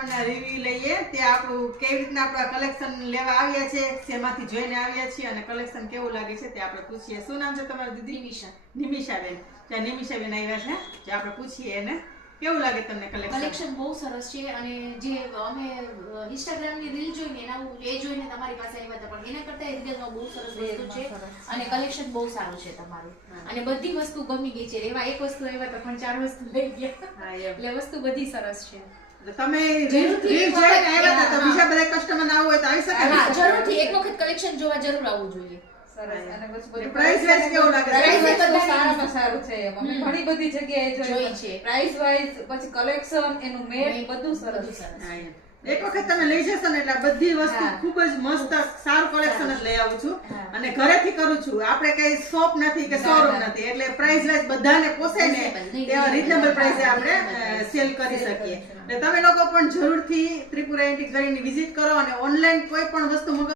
કસ્ટમરના review લઈએ તે આપણું કેવી રીતના આપણા કલેક્શન લેવા આવ્યા છે, શેમાંથી જોઈને આવ્યા છીએ અને કલેક્શન કેવું લાગે છે તે આપણે પૂછીએ. શું નામ છે તમારું દીદી? નિમિષા. નિમિષાબેન. ત્યાં નિમિષાબેન આવ્યા છે, જે આપણે પૂછીએ એને કેવું લાગે તમને કલેક્શન? કલેક્શન બહુ સરસ છે અને જે અમે ઇન્સ્ટાગ્રામની રીલ જોઈને એ જોઈને તમારી પાસે આવ્યા હતા, પણ એના કરતા રિયલમાં બહુ સરસ વસ્તુ છે અને કલેક્શન બહુ સારું છે તમારું અને બધી વસ્તુ ગમી ગઈ છે. એવા એક વસ્તુ આવ્યા હતા પણ 4 વસ્તુ લઈ ગયા, એટલે વસ્તુ બધી સરસ છે. તમે રીલ જોઈને આવ્યા હતા તો બીજા બધા કસ્ટમર ના હોય તો આવી શકે? હા, જરૂરથી એક વખત કલેક્શન જોવા જરૂર આવવું જોઈએ. પ્રાઇસ વાઇઝ કેવું લાગે? Price પ્રાઇસ બધા સારામાં સારું છે. અમે ઘણી બધી જગ્યાએ જોઈ છે. પ્રાઇસ વાઇઝ પછી કલેક્શન એનું મેપ બધું સરસ. એક વખત તમે લઈ જશો ને એટલે બધી વસ્તુ ખૂબ જ મસ્ત સારું કલેક્શન જ લઈ આવું છું અને ઘરેથી કરું છું. આપણે કઈ શોપ નથી કે શોરૂમ નથી, એટલે પ્રાઇસ વાઇઝ બધાને પોસાય ને તેવા રીઝનેબલ પ્રાઇસે આપણે સેલ કરી શકીએ. એટલે તમે લોકો પણ જરૂરથી ત્રિપુરા એન્ટિક ગેલેરીની વિઝિટ કરો અને ઓનલાઈન કોઈ પણ વસ્તુ